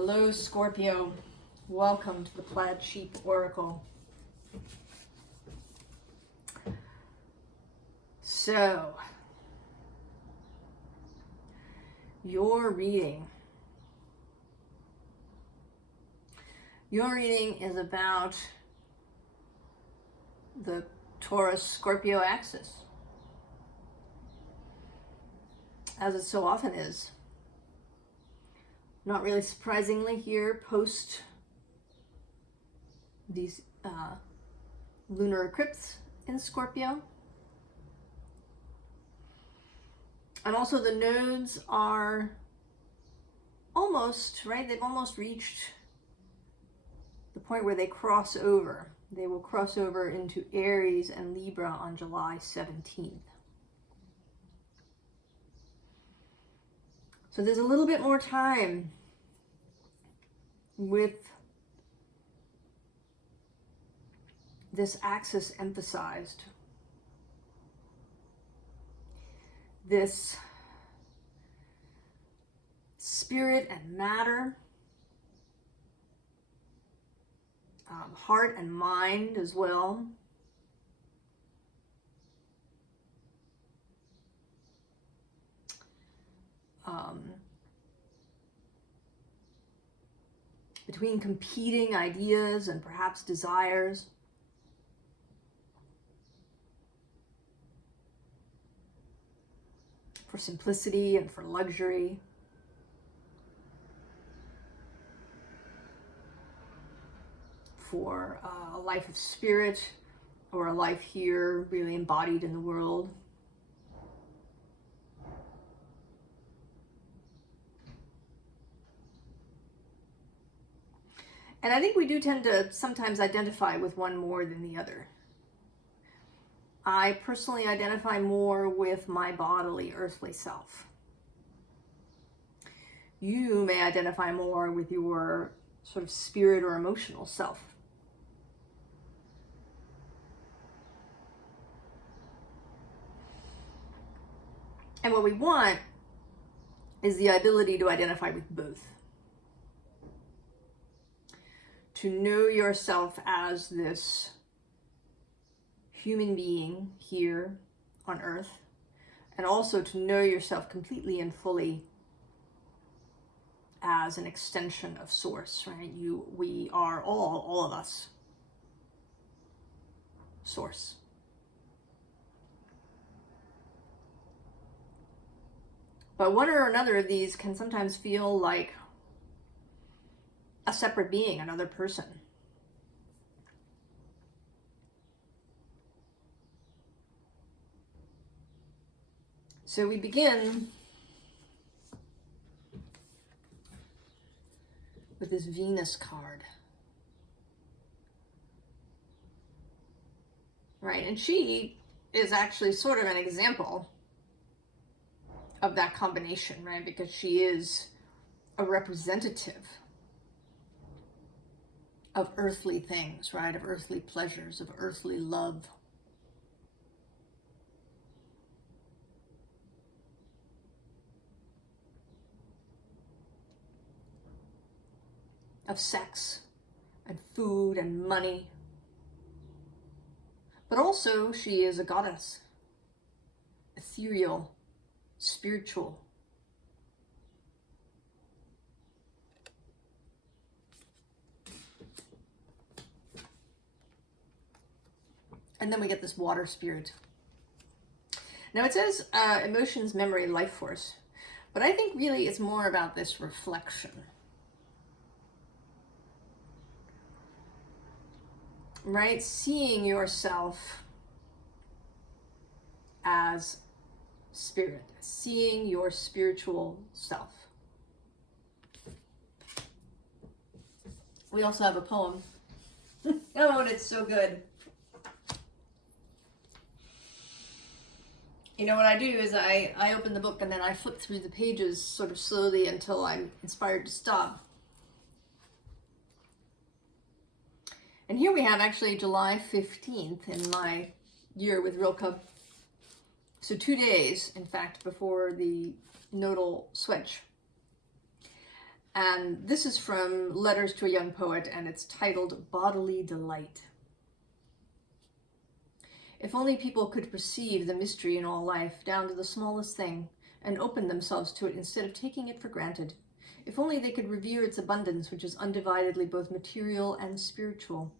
Hello, Scorpio. Welcome to the Plaid Sheep Oracle. So, your reading is about the Taurus-Scorpio axis, as it so often is. Not really surprisingly here, post these lunar eclipse in Scorpio. And also the nodes are almost, right? They've almost reached the point where they cross over. They will cross over into Aries and Libra on July 17th. So there's a little bit more time with this axis emphasized. This spirit and matter, heart and mind as well. Between competing ideas and perhaps desires. For simplicity and for luxury. For a life of spirit, or a life here really embodied in the world. And I think we do tend to sometimes identify with one more than the other. I personally identify more with my bodily, earthly self. You may identify more with your sort of spirit or emotional self. And what we want is the ability to identify with both. To know yourself as this human being here on earth, and also to know yourself completely and fully as an extension of source, right? We are all of us, source. But one or another of these can sometimes feel like a separate being, another person. So we begin with this Venus card. Right, and she is actually sort of an example of that combination, right? Because she is a representative of earthly things, right? Of earthly pleasures, of earthly love. Of sex and food and money. But also she is a goddess, ethereal, spiritual. And then we get this water spirit. Now it says emotions, memory, life force. But I think really it's more about this reflection. Right? Seeing yourself as spirit. Seeing your spiritual self. We also have a poem. Oh, and it's so good. You know what I do is I open the book and then I flip through the pages sort of slowly until I'm inspired to stop. And here we have actually July 15th in my year with Rilke. So 2 days, in fact, before the nodal switch. And this is from Letters to a Young Poet, and it's titled Bodily Delight. If only people could perceive the mystery in all life, down to the smallest thing, and open themselves to it instead of taking it for granted. If only they could revere its abundance, which is undividedly both material and spiritual.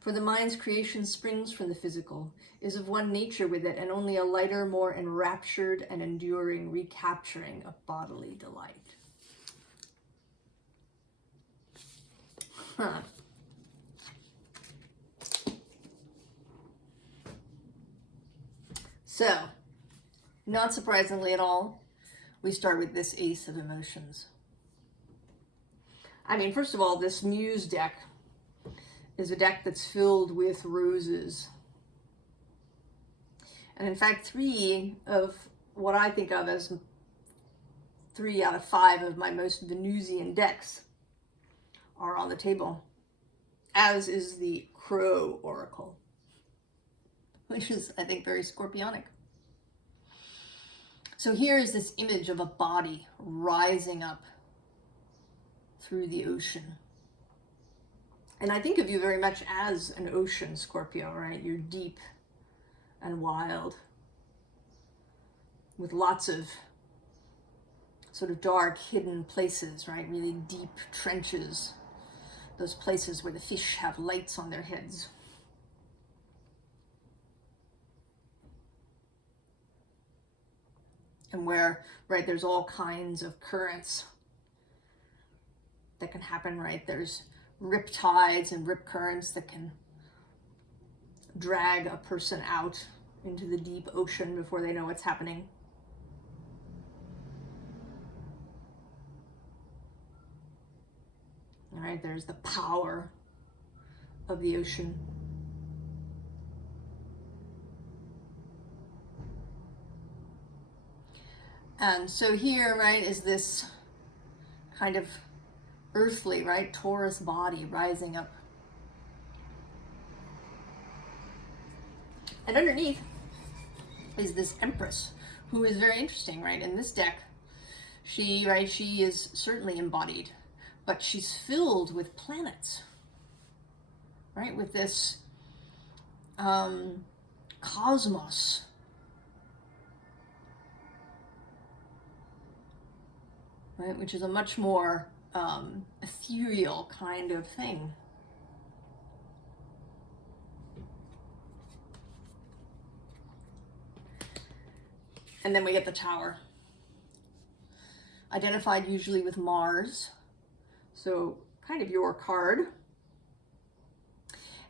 For the mind's creation springs from the physical, is of one nature with it, and only a lighter, more enraptured and enduring recapturing of bodily delight. Huh. So, not surprisingly at all, we start with this Ace of Emotions. I mean, first of all, this Muse deck is a deck that's filled with roses. And in fact, 3 of what I think of as 3 out of 5 of my most Venusian decks are on the table, as is the Crow Oracle, which is, I think, very Scorpionic. So here is this image of a body rising up through the ocean. And I think of you very much as an ocean, Scorpio, right? You're deep and wild, with lots of sort of dark, hidden places, right? Really deep trenches, those places where the fish have lights on their heads. And where, right, there's all kinds of currents that can happen, right? There's rip tides and rip currents that can drag a person out into the deep ocean before they know what's happening. All right, there's the power of the ocean. And so here, right, is this kind of earthly, right, Taurus body rising up. And underneath is this Empress, who is very interesting, right? In this deck, she is certainly embodied, but she's filled with planets, right? With this cosmos. Right, which is a much more ethereal kind of thing. And then we get the Tower, identified usually with Mars, so kind of your card.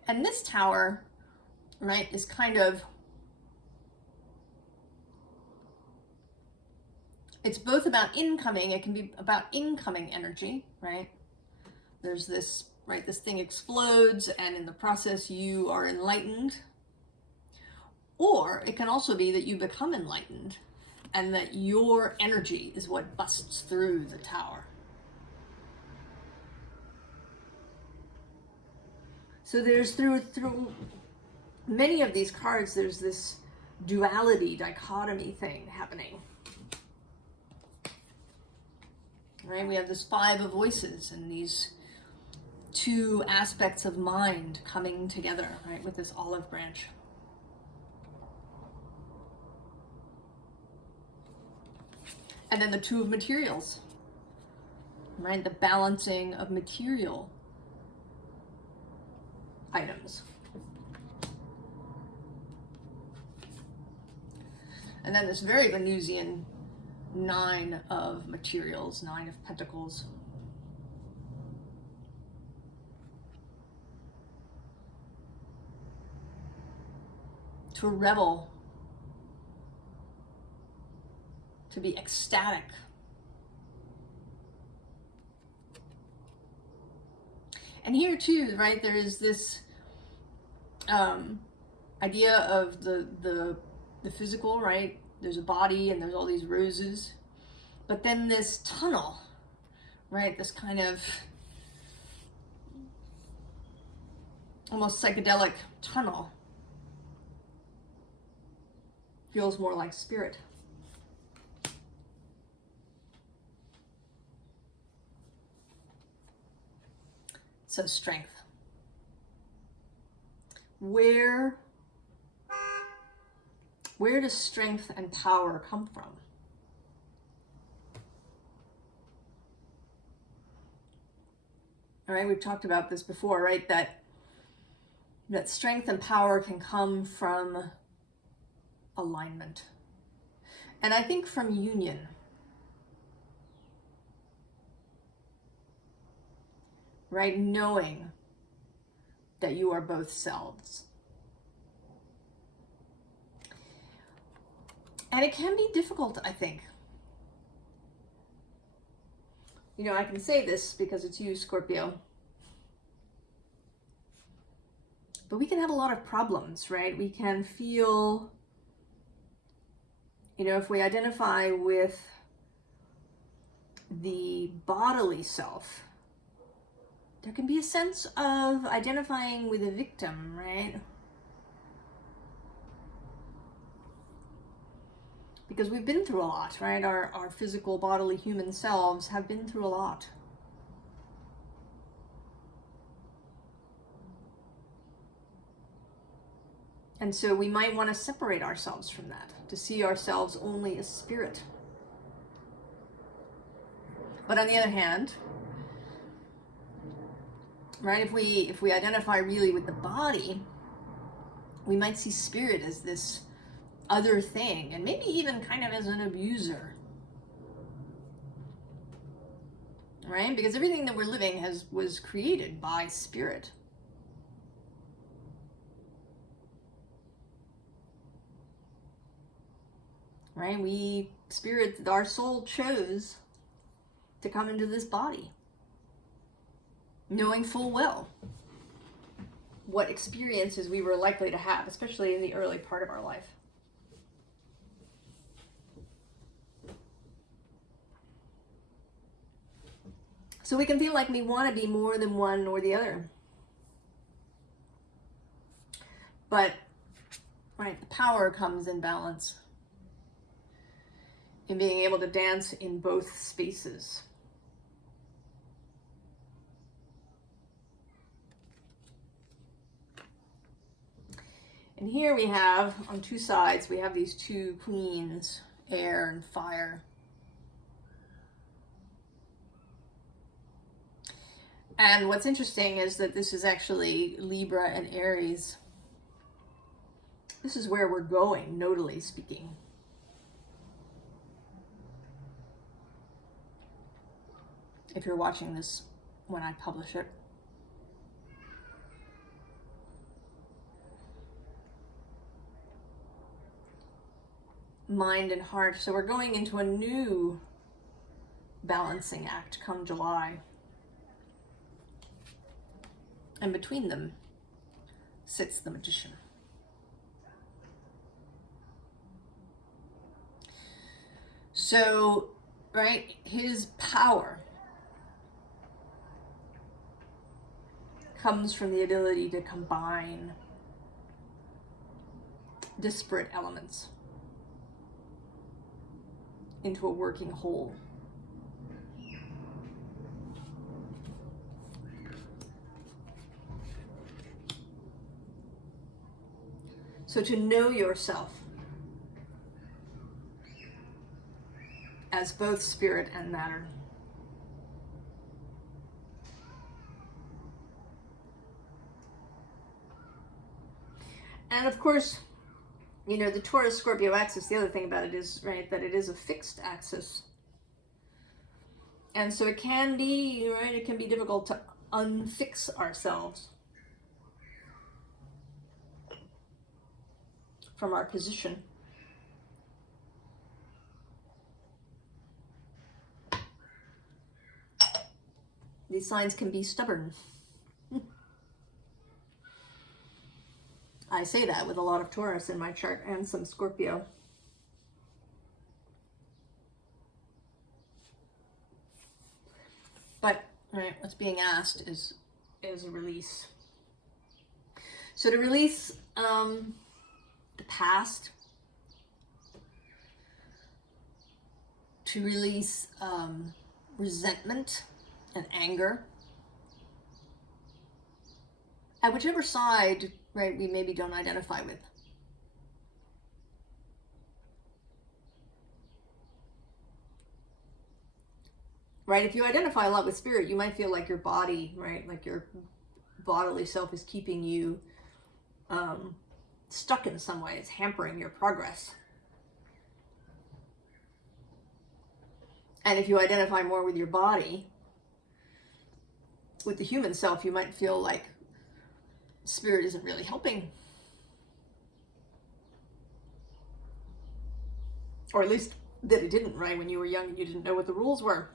And this Tower, right, is kind of, it's both about incoming, it can be about incoming energy, right? There's this, right, this thing explodes and in the process you are enlightened. Or it can also be that you become enlightened and that your energy is what busts through the Tower. So there's through many of these cards, there's this duality, dichotomy thing happening. Right? We have this 5 of voices and these 2 aspects of mind coming together, right, with this olive branch. And then the 2 of materials, right? The balancing of material items. And then this very Venusian 9 of materials, 9 of Pentacles. To revel, to be ecstatic. And here too, right, there is this idea of the physical, right? There's a body and there's all these roses. But then this tunnel, right? This kind of almost psychedelic tunnel feels more like spirit. So strength. Where does strength and power come from? All right, we've talked about this before, right? That strength and power can come from alignment. And I think from union. Right? Knowing that you are both selves. And it can be difficult, I think. You know, I can say this because it's you, Scorpio. But we can have a lot of problems, right? We can feel, you know, if we identify with the bodily self, there can be a sense of identifying with a victim, right? Because we've been through a lot, right? Our physical, bodily, human selves have been through a lot. And so we might want to separate ourselves from that, to see ourselves only as spirit. But on the other hand, right, if we identify really with the body, we might see spirit as this other thing, and maybe even kind of as an abuser. Right? Because everything that we're living was created by spirit. Right? Spirit, our soul chose to come into this body, knowing full well what experiences we were likely to have, especially in the early part of our life. So we can feel like we want to be more than one or the other. But, right, the power comes in balance, in being able to dance in both spaces. And here we have, on two sides, we have these two queens, air and fire. And what's interesting is that this is actually Libra and Aries. This is where we're going, nodally speaking. If you're watching this when I publish it. Mind and heart. So we're going into a new balancing act come July. And between them sits the Magician. So, right, his power comes from the ability to combine disparate elements into a working whole. So to know yourself as both spirit and matter. And of course, you know, the Taurus-Scorpio axis, the other thing about it is, right, that it is a fixed axis. And so it can be, right, it can be difficult to unfix ourselves from our position. These signs can be stubborn. I say that with a lot of Taurus in my chart and some Scorpio. But right, what's being asked is a release. So to release the past, to release resentment and anger, at whichever side, right, we maybe don't identify with. Right, if you identify a lot with spirit, you might feel like your body, right, like your bodily self is keeping you stuck in some way. It's hampering your progress. And if you identify more with your body, with the human self, you might feel like spirit isn't really helping. Or at least that it didn't, right? When you were young and you didn't know what the rules were.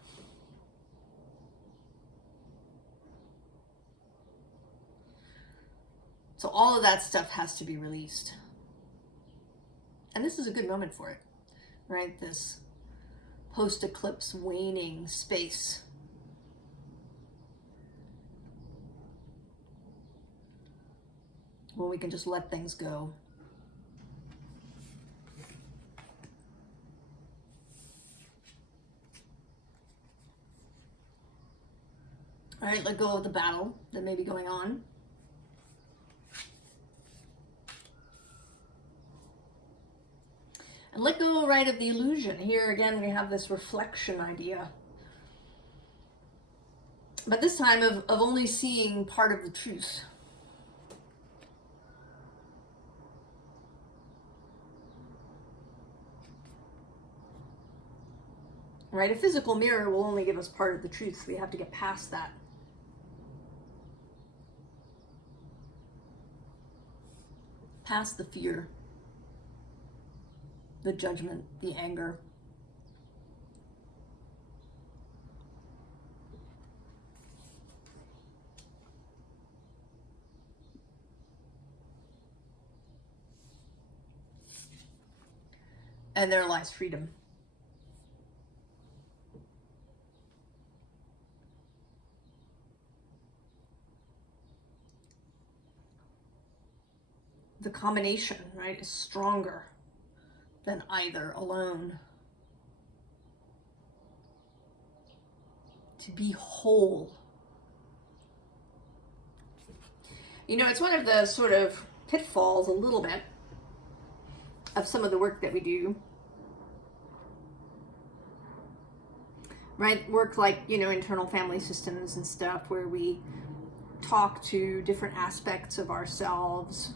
So all of that stuff has to be released. And this is a good moment for it, right? This post-eclipse waning space. When we can just let things go. All right, let go of the battle that may be going on. And let go, right, of the illusion. Here again, we have this reflection idea. But this time of only seeing part of the truth. Right, a physical mirror will only give us part of the truth. We have to get past that. Past the fear, the judgment, the anger. And there lies freedom. The combination, right, is stronger than either alone. To be whole. You know, it's one of the sort of pitfalls a little bit of some of the work that we do. Right? Work like, you know, internal family systems and stuff, where we talk to different aspects of ourselves.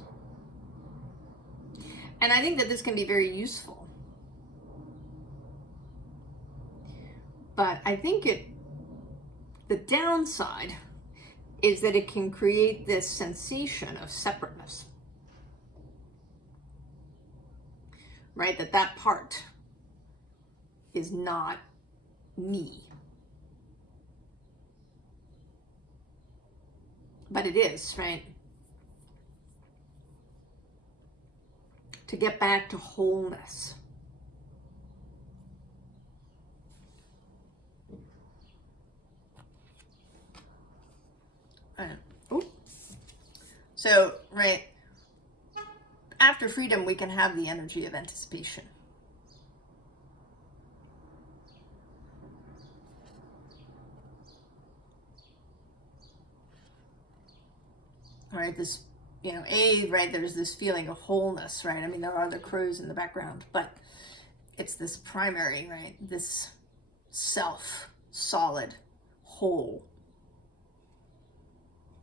And I think that this can be very useful. But I think the downside is that it can create this sensation of separateness. Right? That part is not me. But it is, right? To get back to wholeness. So, right, after freedom, we can have the energy of anticipation. All right, this, you know, right, there's this feeling of wholeness, right? I mean, there are the crows in the background, but it's this primary, right? This self, solid, whole.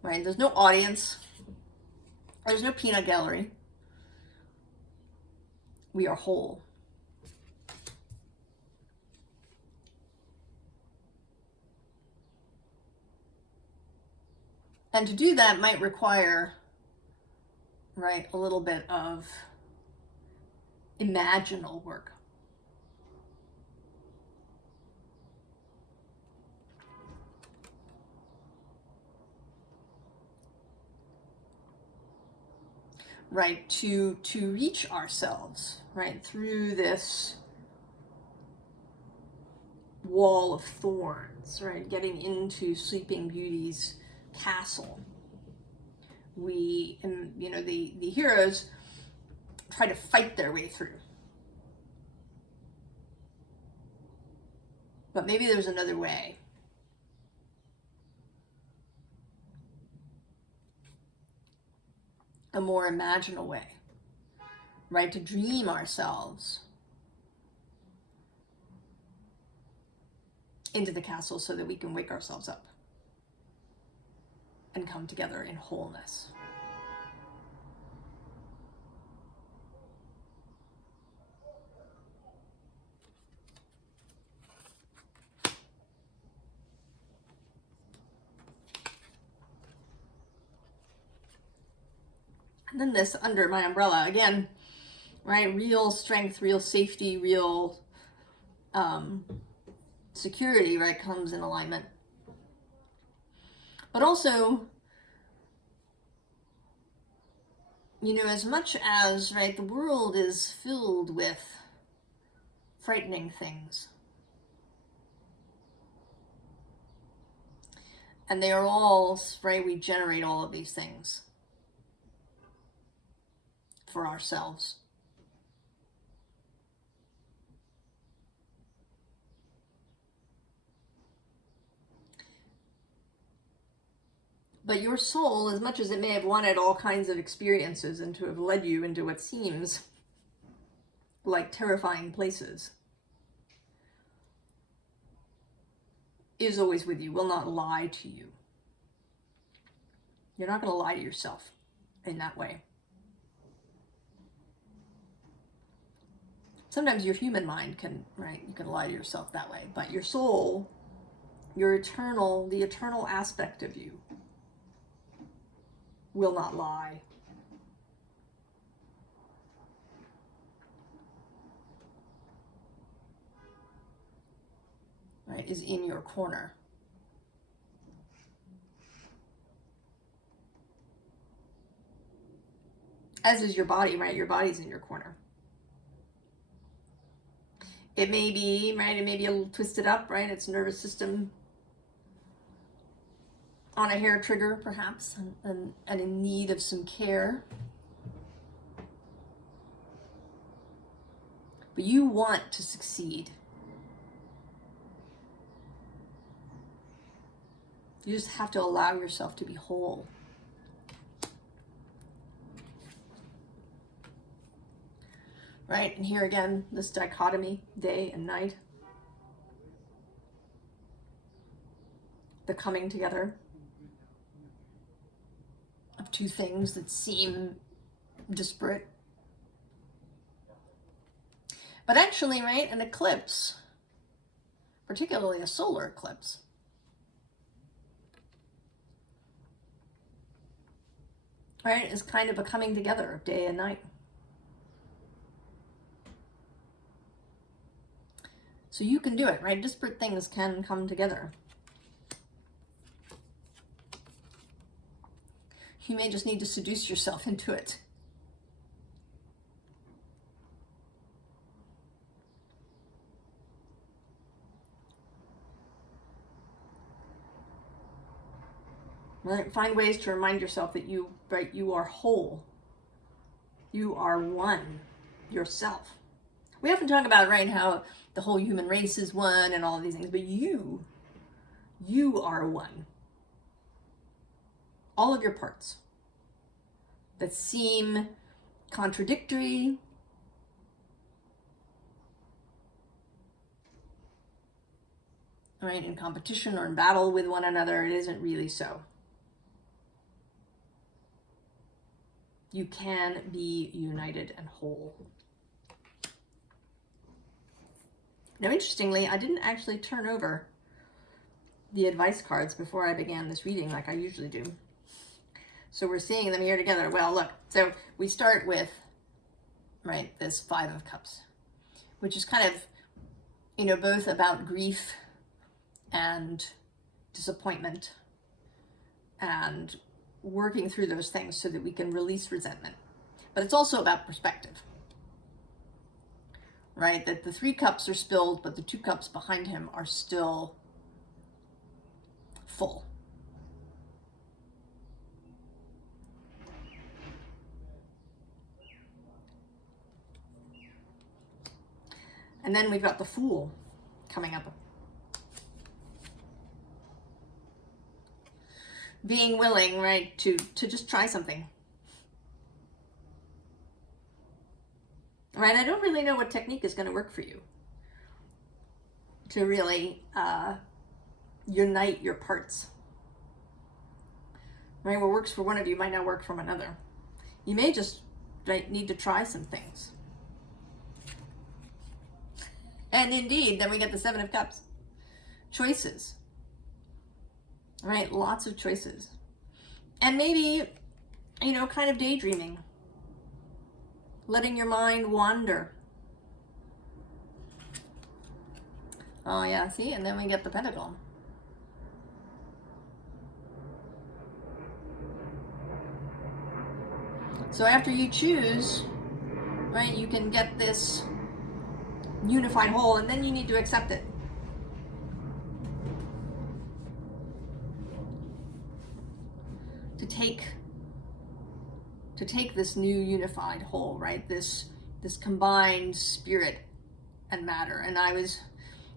Right? There's no audience. There's no peanut gallery. We are whole. And to do that might require, right, a little bit of imaginal work. Right, to reach ourselves, right, through this wall of thorns, right, getting into Sleeping Beauty's castle. We, and you know, the heroes try to fight their way through. But maybe there's another way. a more imaginal way, right? To dream ourselves into the castle so that we can wake ourselves up and come together in wholeness. And then this under my umbrella, again, right? Real strength, real safety, real security, right, comes in alignment. But also, you know, as much as, right, the world is filled with frightening things, and they are all, right, we generate all of these things for ourselves. But your soul, as much as it may have wanted all kinds of experiences and to have led you into what seems like terrifying places, is always with you, will not lie to you. You're not going to lie to yourself in that way. Sometimes your human mind can, right, you can lie to yourself that way, but your soul, your eternal, the eternal aspect of you will not lie. Right, is in your corner. As is your body, right? Your body's in your corner. It may be, right, it may be a little twisted up, right? Its nervous system on a hair trigger, perhaps, and in need of some care. But you want to succeed. You just have to allow yourself to be whole. Right? And here again, this dichotomy, day and night. The coming together of two things that seem disparate. But actually, right, an eclipse, particularly a solar eclipse, right, is kind of a coming together of day and night. So you can do it, right? Disparate things can come together. You may just need to seduce yourself into it. Right? Find ways to remind yourself that you, right, you are whole. You are one yourself. We often talk about, right, how the whole human race is one and all of these things, but you are one. All of your parts that seem contradictory, right, in competition or in battle with one another, it isn't really so. You can be united and whole. Now, interestingly, I didn't actually turn over the advice cards before I began this reading like I usually do. So we're seeing them here together. Well, look, so we start with, right, this Five of Cups, which is kind of, you know, both about grief and disappointment and working through those things so that we can release resentment. But it's also about perspective. Right, that the 3 cups are spilled, but the 2 cups behind him are still full. And then we've got the Fool coming up. Being willing, right, to just try something. right? I don't really know what technique is going to work for you to really unite your parts, right? What works for one of you might not work from another. You may just need to try some things. And indeed, then we get the Seven of Cups. Choices, right? Lots of choices. And maybe, you know, kind of daydreaming, letting your mind wander. Oh yeah, see, and then we get the Pentacle. So after you choose, right, you can get this unified whole, and then you need to accept it. To take this new unified whole, right? This combined spirit and matter. And I was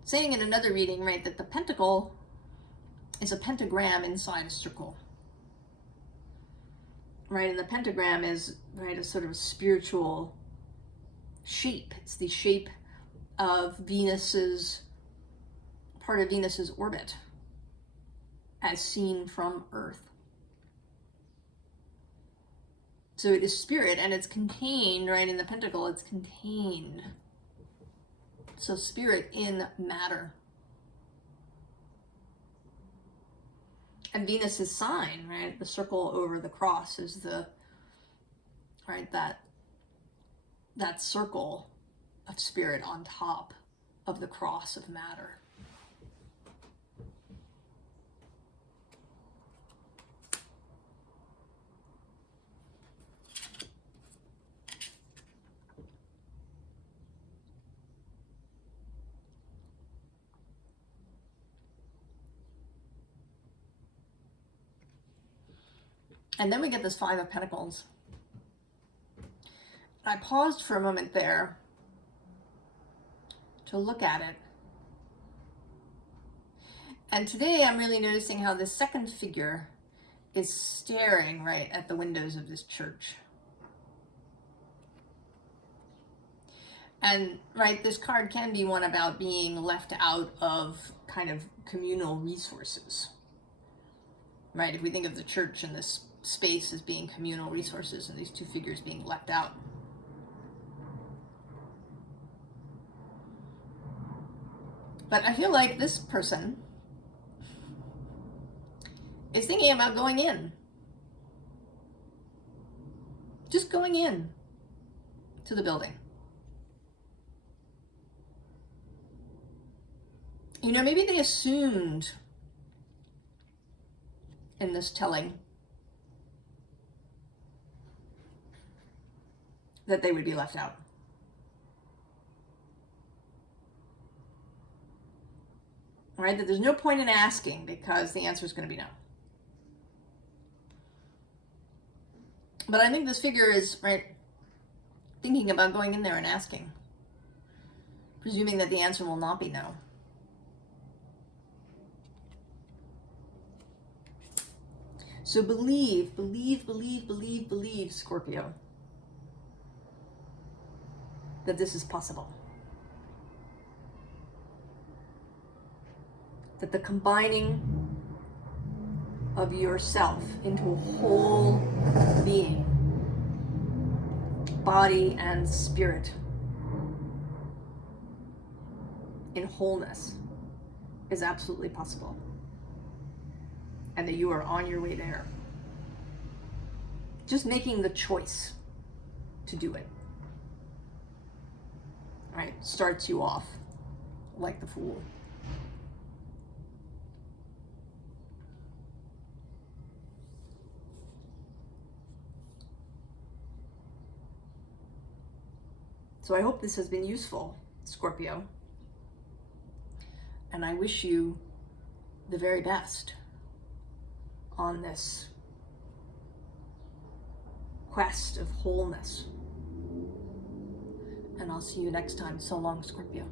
saying in another reading, right, that the pentacle is a pentagram inside a circle. Right, and the pentagram is, right, a sort of a spiritual shape. It's the shape of Venus's, part of Venus's orbit as seen from Earth. So it is spirit, and it's contained, right, in the pentacle, it's contained. So spirit in matter. And Venus's sign, right, the circle over the cross is the, right, that circle of spirit on top of the cross of matter. And then we get this Five of Pentacles. I paused for a moment there to look at it. And today I'm really noticing how the second figure is staring right at the windows of this church. And right, this card can be one about being left out of kind of communal resources. Right, if we think of the church and this space as being communal resources and these two figures being left out. But I feel like this person is thinking about going in. Just going in to the building. You know, maybe they assumed in this telling that they would be left out. Right? That there's no point in asking because the answer is going to be no. But I think this figure is, right, thinking about going in there and asking, presuming that the answer will not be no. So believe, Scorpio, that this is possible. That the combining of yourself into a whole being, body and spirit, in wholeness, is absolutely possible. And that you are on your way there. Just making the choice to do it, right, starts you off like the Fool. So I hope this has been useful, Scorpio. And I wish you the very best on this quest of wholeness. And I'll see you next time. So long, Scorpio.